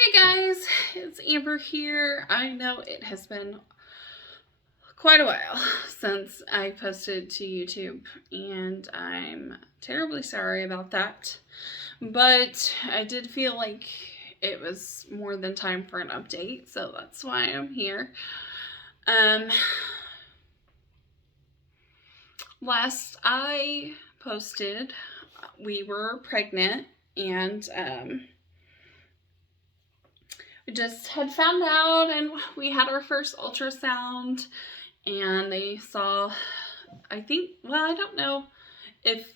Hey guys, it's Amber here. I know it has been quite a while since I posted to YouTube, and I'm terribly sorry about that. But I did feel like it was more than time for an update, so that's why I'm here. Um, Last I posted, we were pregnant, and we just had found out, and we had our first ultrasound, and they saw, I think, well, I don't know if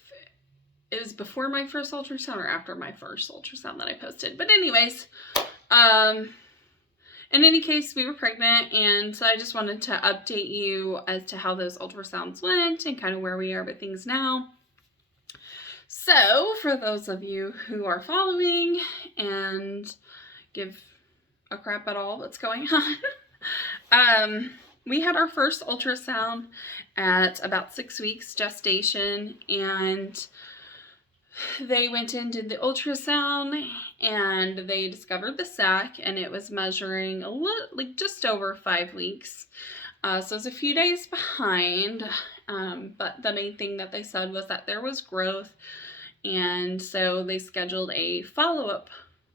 it was before my first ultrasound or after my first ultrasound that I posted. But anyways, in any case, we were pregnant, and so I just wanted to update you as to how those ultrasounds went and kind of where we are with things now. So, for those of you who are following and give a crap at all what's going on, we had our first ultrasound at about 6 weeks gestation, and they went in, did the ultrasound, and they discovered the sac, and it was measuring a little, like just over 5 weeks. So it was a few days behind, but the main thing that they said was that there was growth, and so they scheduled a follow-up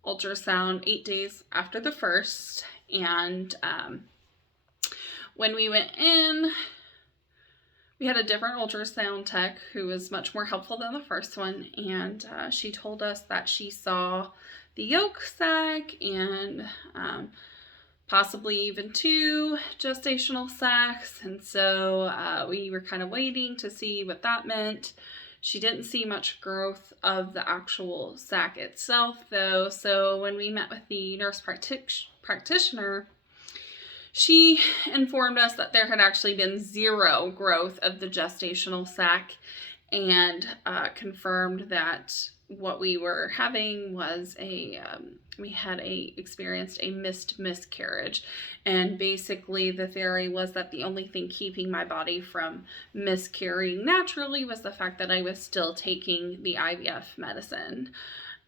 ultrasound 8 days after the first, and when we went in, we had a different ultrasound tech who was much more helpful than the first one, and she told us that she saw the yolk sac and possibly even 2 gestational sacs, and so we were kind of waiting to see what that meant. She didn't see much growth of the actual sac itself, though, so when we met with the nurse practitioner, she informed us that there had actually been 0 growth of the gestational sac, and confirmed that what we were having was we had experienced a missed miscarriage. And basically the theory was that the only thing keeping my body from miscarrying naturally was the fact that I was still taking the IVF medicine,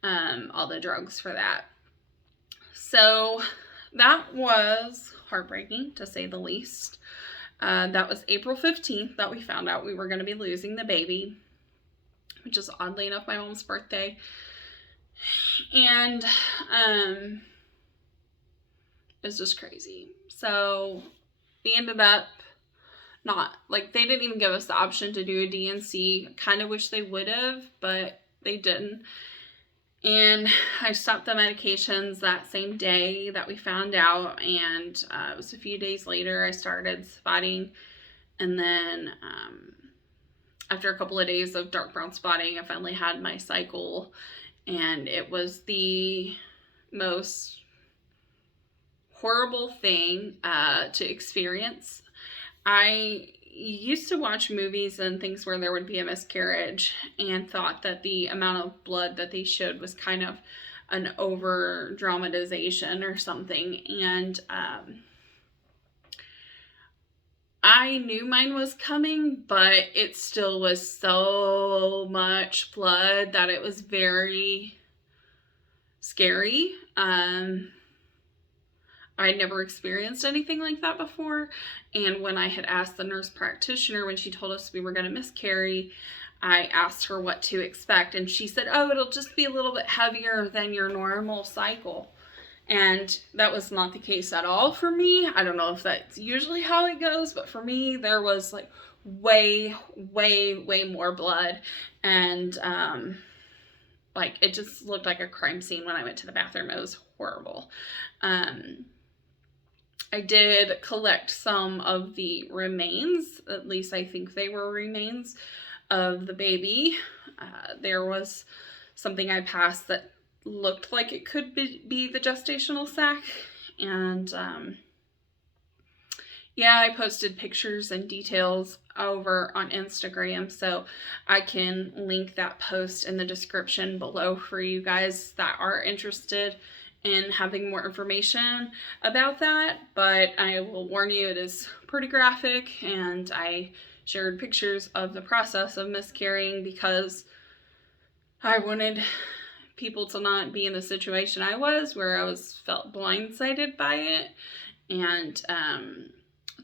all the drugs for that. So that was heartbreaking, to say the least. That was April 15th that we found out we were going to be losing the baby, which is oddly enough my mom's birthday. And it was just crazy. So we ended up not, like, they didn't even give us the option to do a D&C. Kind of wish they would have, but they didn't. And I stopped the medications that same day that we found out, and it was a few days later I started spotting, and then after a couple of days of dark brown spotting, I finally had my cycle, and it was the most horrible thing to experience. I used to watch movies and things where there would be a miscarriage and thought that the amount of blood that they showed was kind of an over dramatization or something, and I knew mine was coming, but it still was so much blood that it was very scary. I'd never experienced anything like that before, and when I had asked the nurse practitioner, when she told us we were going to miscarry, I asked her what to expect, and she said, oh, it'll just be a little bit heavier than your normal cycle. And that was not the case at all for me. I don't know if that's usually how it goes, but for me, there was like way more blood, and like it just looked like a crime scene when I went to the bathroom. It was horrible. I did collect some of the remains, at least I think they were remains, of the baby. There was something I passed that looked like it could be the gestational sac, and yeah, I posted pictures and details over on Instagram, so I can link that post in the description below for you guys that are interested in having more information about that. But I will warn you, it is pretty graphic, and I shared pictures of the process of miscarrying because I wanted people to not be in the situation I was, where I felt blindsided by it, and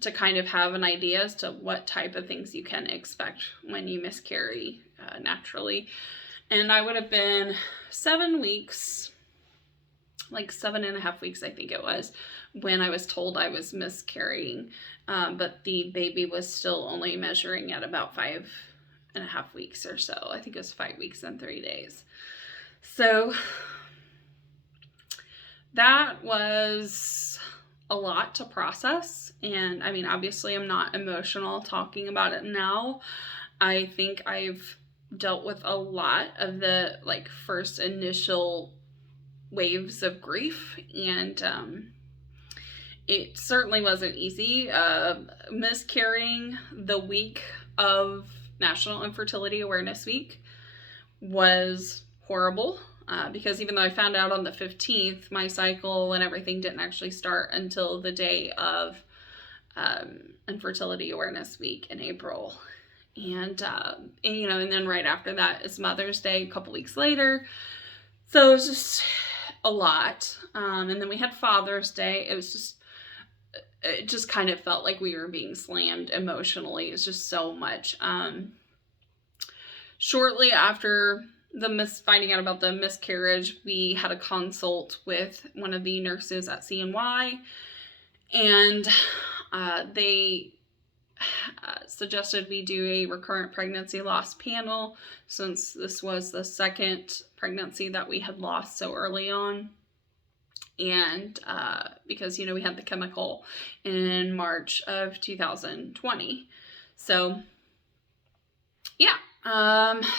to kind of have an idea as to what type of things you can expect when you miscarry naturally. And I would have been 7 weeks, like 7.5 weeks, I think it was, when I was told I was miscarrying. But the baby was still only measuring at about 5.5 weeks or so. I think it was 5 weeks and 3 days. So that was a lot to process. And I mean, obviously I'm not emotional talking about it now. I think I've dealt with a lot of the like first initial waves of grief, and it certainly wasn't easy. Miscarrying the week of National Infertility Awareness Week was horrible, because even though I found out on the 15th, my cycle and everything didn't actually start until the day of Infertility Awareness Week in April. And you know, and then right after that is Mother's Day a couple weeks later. So it was just a lot. And then we had Father's Day. It just kind of felt like we were being slammed emotionally. It's just so much. Shortly after finding out about the miscarriage, we had a consult with one of the nurses at CNY, and they suggested we do a recurrent pregnancy loss panel, since this was the second pregnancy that we had lost so early on. And because, you know, we had the chemical in March of 2020. So yeah,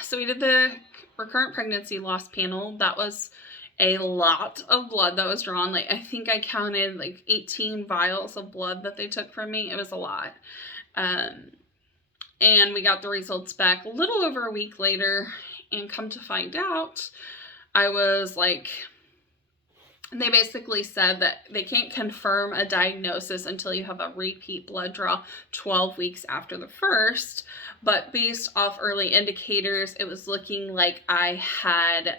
so we did the recurrent pregnancy loss panel. That was a lot of blood that was drawn. Like, I think I counted like 18 vials of blood that they took from me. It was a lot. And we got the results back a little over a week later, and come to find out, I was like, they basically said that they can't confirm a diagnosis until you have a repeat blood draw 12 weeks after the first. But based off early indicators, it was looking like I had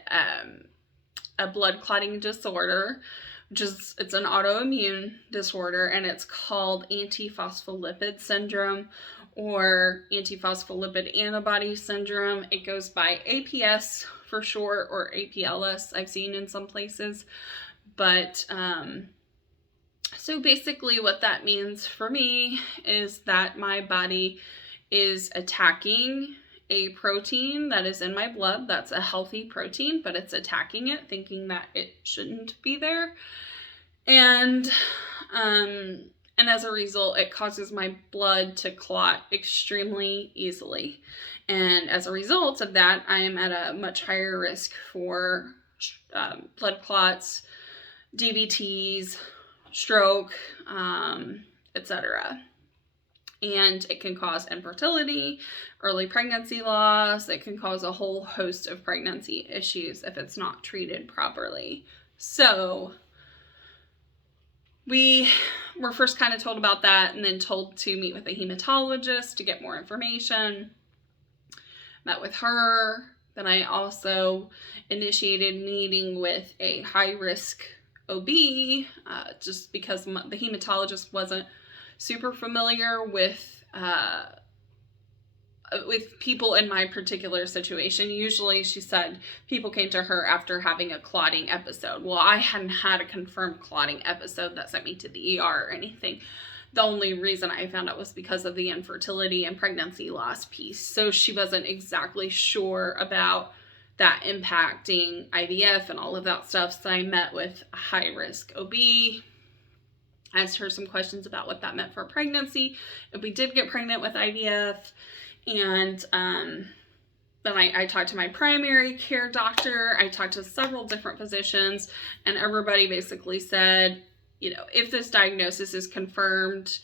a blood clotting disorder, it's an autoimmune disorder, and it's called antiphospholipid syndrome, or antiphospholipid antibody syndrome. It goes by APS for short, or APLS, I've seen in some places. But so basically what that means for me is that my body is attacking a protein that is in my blood that's a healthy protein, but it's attacking it, thinking that it shouldn't be there. And as a result, it causes my blood to clot extremely easily. And as a result of that, I am at a much higher risk for blood clots, DVTs, stroke, etc. And it can cause infertility, early pregnancy loss. It can cause a whole host of pregnancy issues if it's not treated properly. So we were first kind of told about that, and then told to meet with a hematologist to get more information. Met with her. Then I also initiated meeting with a high-risk OB, just because the hematologist wasn't super familiar with people in my particular situation. Usually, she said, people came to her after having a clotting episode. Well, I hadn't had a confirmed clotting episode that sent me to the ER or anything. The only reason I found out was because of the infertility and pregnancy loss piece. So she wasn't exactly sure about that impacting IVF and all of that stuff. So I met with a high-risk OB, asked her some questions about what that meant for pregnancy, if we did get pregnant with IVF. And then I talked to my primary care doctor. I talked to several different physicians, and everybody basically said, you know, if this diagnosis is confirmed,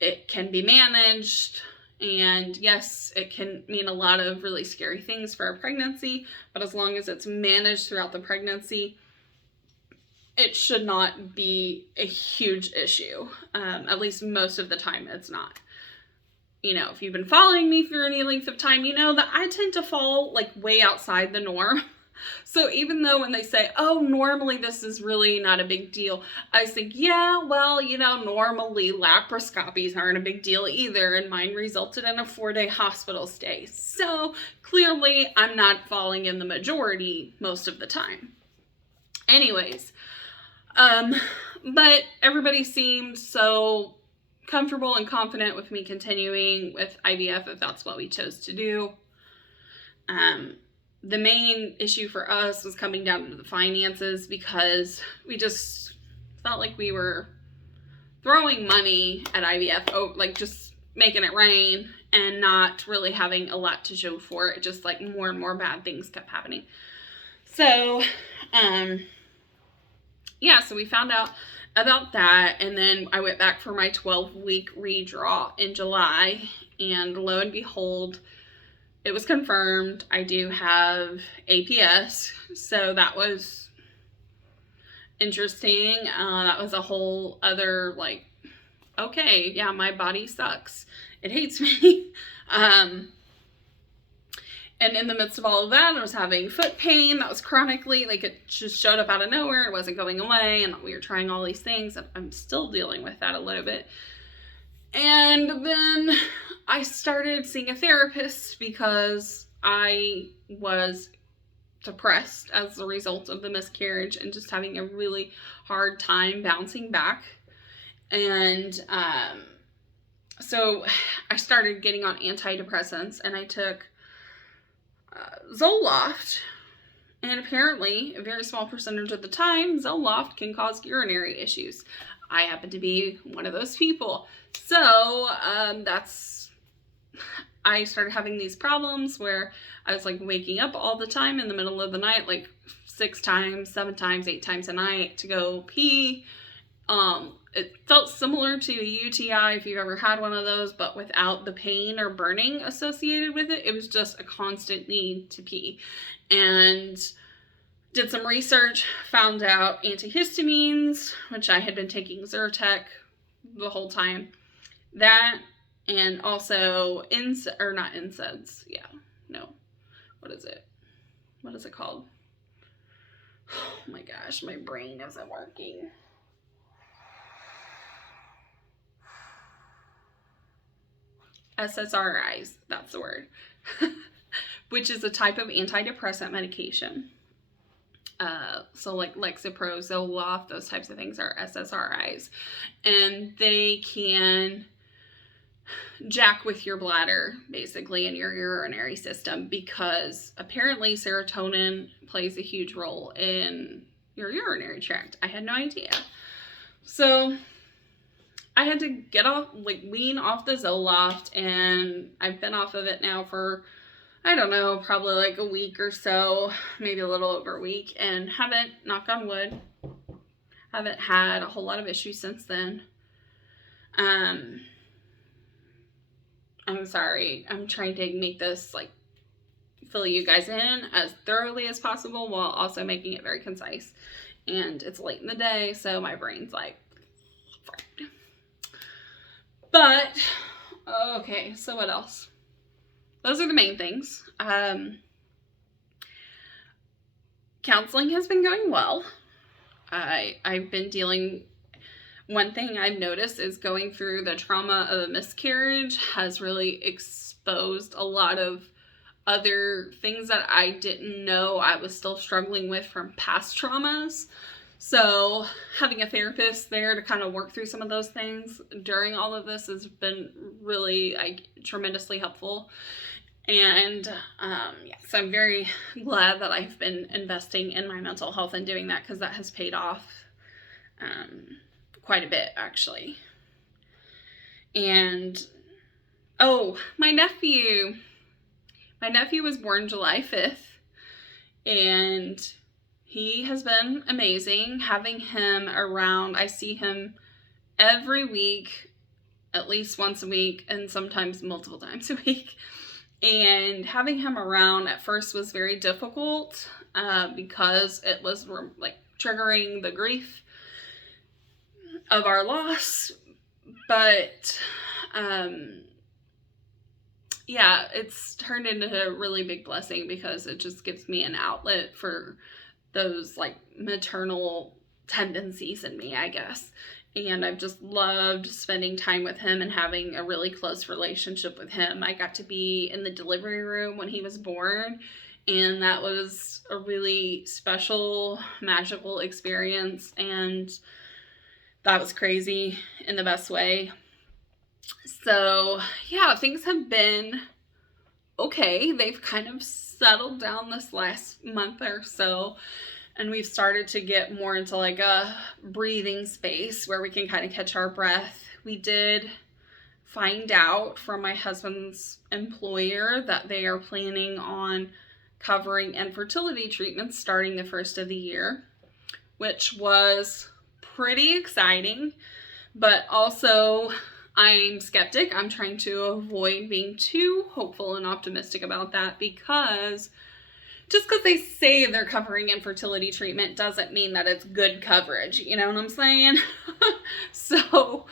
it can be managed. And yes, it can mean a lot of really scary things for a pregnancy, but as long as it's managed throughout the pregnancy, it should not be a huge issue. At least most of the time it's not. You know, if you've been following me for any length of time, you know that I tend to fall like way outside the norm. So even though when they say, oh, normally this is really not a big deal, I think, yeah, well, normally laparoscopies aren't a big deal either, and mine resulted in a 4-day hospital stay. So clearly I'm not falling in the majority most of the time. Anyways, but everybody seemed so comfortable and confident with me continuing with IVF if that's what we chose to do. The main issue for us was coming down to the finances, because we just felt like we were throwing money at IVF, like just making it rain and not really having a lot to show for it. Just like more and more bad things kept happening. So, yeah, so we found out about that, and then I went back for my 12-week redraw in July, and lo and behold, it was confirmed. I do have APS, so that was interesting. That was a whole other, like, okay, yeah, my body sucks. It hates me. And in the midst of all of that, I was having foot pain that was chronically, like, it just showed up out of nowhere. It wasn't going away, and we were trying all these things, and I'm still dealing with that a little bit. And then I started seeing a therapist because I was depressed as a result of the miscarriage and just having a really hard time bouncing back. And so I started getting on antidepressants, and I took Zoloft. And apparently, a very small percentage of the time, Zoloft can cause urinary issues. I happen to be one of those people. So I started having these problems where I was like waking up all the time in the middle of the night, like 6 times, 7 times, 8 times a night to go pee. It felt similar to a UTI if you've ever had one of those, but without the pain or burning associated with it. It was just a constant need to pee. And did some research, found out antihistamines, which I had been taking Zyrtec the whole time. That, and also not NSAIDs. Yeah, no. What is it? What is it called? Oh my gosh, my brain isn't working. SSRIs, that's the word. Which is a type of antidepressant medication. So like Lexapro, Zoloft, those types of things are SSRIs. And they can jack with your bladder, basically, in your urinary system, because apparently serotonin plays a huge role in your urinary tract. I had no idea. So I had to wean off the Zoloft, and I've been off of it now for, I don't know, probably like a week or so, maybe a little over a week, and haven't, knock on wood, haven't had a whole lot of issues since then. I'm sorry, I'm trying to make this, like, fill you guys in as thoroughly as possible while also making it very concise. And it's late in the day, so my brain's like, fried. But, okay, so what else? Those are the main things. Counseling has been going well. I've been dealing, one thing I've noticed is going through the trauma of a miscarriage has really exposed a lot of other things that I didn't know I was still struggling with from past traumas. So having a therapist there to kind of work through some of those things during all of this has been really tremendously helpful. And yes, I'm very glad that I've been investing in my mental health and doing that, because that has paid off quite a bit, actually. And, oh, my nephew was born July 5th, and he has been amazing. Having him around, I see him every week, at least once a week, and sometimes multiple times a week. And having him around at first was very difficult because it was like triggering the grief of our loss. But yeah, it's turned into a really big blessing because it just gives me an outlet for those like maternal tendencies in me, I guess. And I've just loved spending time with him and having a really close relationship with him. I got to be in the delivery room when he was born, and that was a really special, magical experience. And that was crazy in the best way. So, yeah, things have been okay. They've kind of settled down this last month or so, and we've started to get more into like a breathing space where we can kind of catch our breath. We did find out from my husband's employer that they are planning on covering infertility treatments starting the first of the year, which was pretty exciting, but also I'm skeptic. I'm trying to avoid being too hopeful and optimistic about that, because just because they say they're covering infertility treatment doesn't mean that it's good coverage. You know what I'm saying? So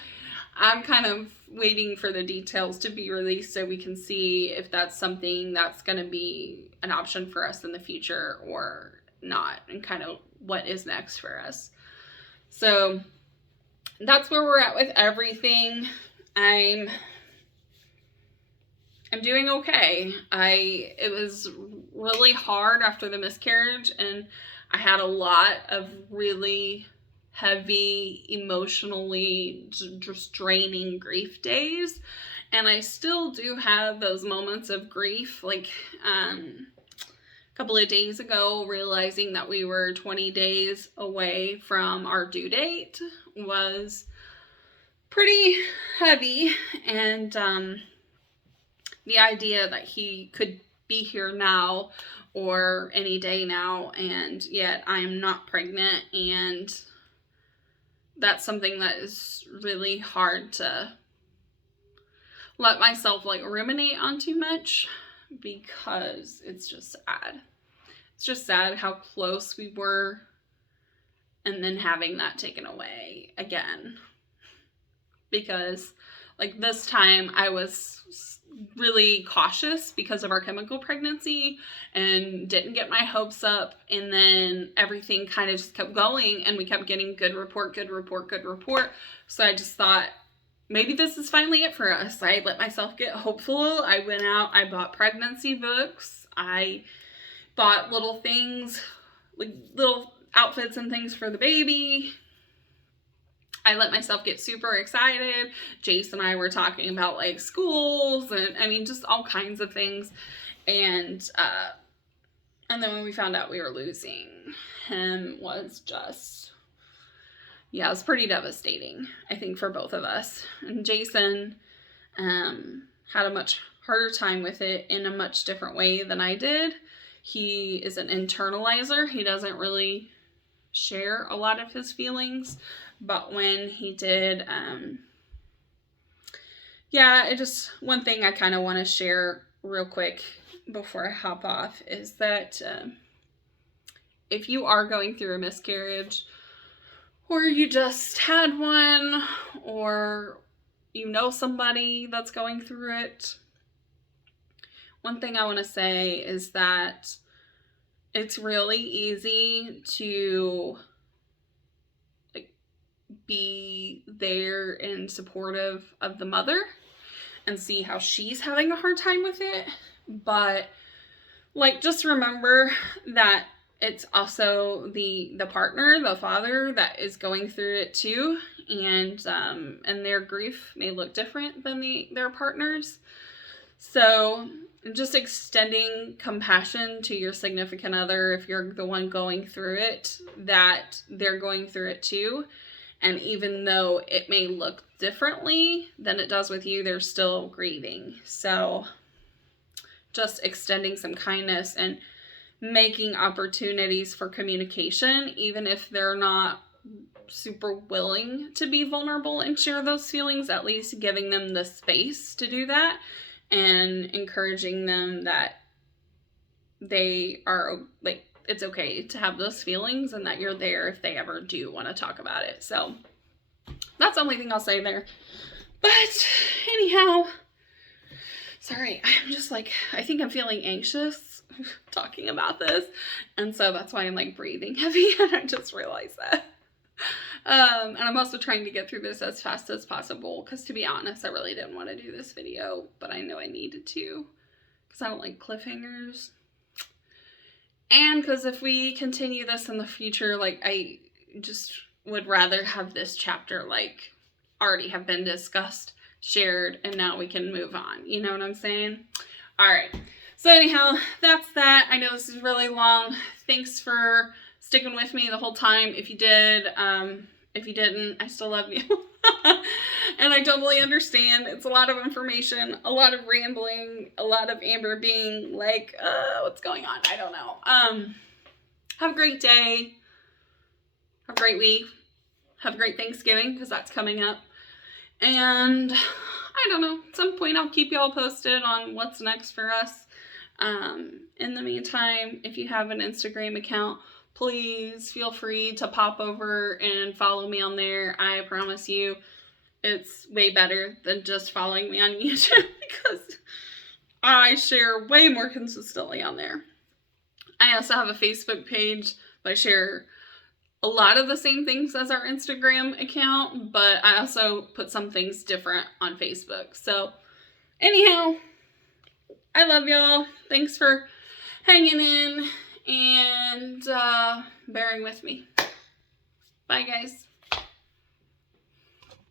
I'm kind of waiting for the details to be released so we can see if that's something that's going to be an option for us in the future or not, and kind of what is next for us. So that's where we're at with everything. I'm doing okay. It was really hard after the miscarriage, and I had a lot of really heavy, emotionally just draining grief days, and I still do have those moments of grief, like a couple of days ago, realizing that we were 20 days away from our due date was pretty heavy, and the idea that he could be here now or any day now, and yet I am not pregnant, and that's something that is really hard to let myself like ruminate on too much, because it's just sad. It's just sad how close we were, and then having that taken away again. Because like this time I was really cautious because of our chemical pregnancy and didn't get my hopes up, and then everything kind of just kept going, and we kept getting good report. So I just thought, maybe this is finally it for us. I let myself get hopeful. I went out, I bought pregnancy books, I bought little things, like little outfits and things for the baby. I let myself get super excited. Jace and I were talking about like schools and I mean just all kinds of things. And then when we found out we were losing him was just, yeah, it was pretty devastating, I think, for both of us. And Jason had a much harder time with it in a much different way than I did. He is an internalizer. He doesn't really share a lot of his feelings. But when he did, one thing I kind of want to share real quick before I hop off is that if you are going through a miscarriage, or you just had one, or you know somebody that's going through it, one thing I want to say is that it's really easy to be there and supportive of the mother and see how she's having a hard time with it. But like, just remember that it's also the partner, the father, that is going through it too, and their grief may look different than their partners. So just extending compassion to your significant other, if you're the one going through it, that they're going through it too. And even though it may look differently than it does with you, they're still grieving. So just extending some kindness and making opportunities for communication, even if they're not super willing to be vulnerable and share those feelings, at least giving them the space to do that and encouraging them that they are, like, it's okay to have those feelings and that you're there if they ever do want to talk about it. So that's the only thing I'll say there. But anyhow, Sorry, I'm just like, I think I'm feeling anxious talking about this. And so that's why I'm like breathing heavy, and I just realized that. And I'm also trying to get through this as fast as possible because, to be honest, I really didn't want to do this video, but I know I needed to because I don't like cliffhangers. And because if we continue this in the future, like, I just would rather have this chapter, like, already have been discussed, shared, and now we can move on. You know what I'm saying? All right. So anyhow, that's that. I know this is really long. Thanks for sticking with me the whole time. If you did, if you didn't, I still love you. And I totally understand. It's a lot of information, a lot of rambling, a lot of Amber being like, what's going on? I don't know. Have a great day. Have a great week. Have a great Thanksgiving, because that's coming up. And I don't know, at some point I'll keep y'all posted on what's next for us. In the meantime, if you have an Instagram account, please feel free to pop over and follow me on there. I promise you it's way better than just following me on YouTube because I share way more consistently on there. I also have a Facebook page that I share a lot of the same things as our Instagram account, but I also put some things different on Facebook. So anyhow, I love y'all. Thanks for hanging in and bearing with me. Bye, guys.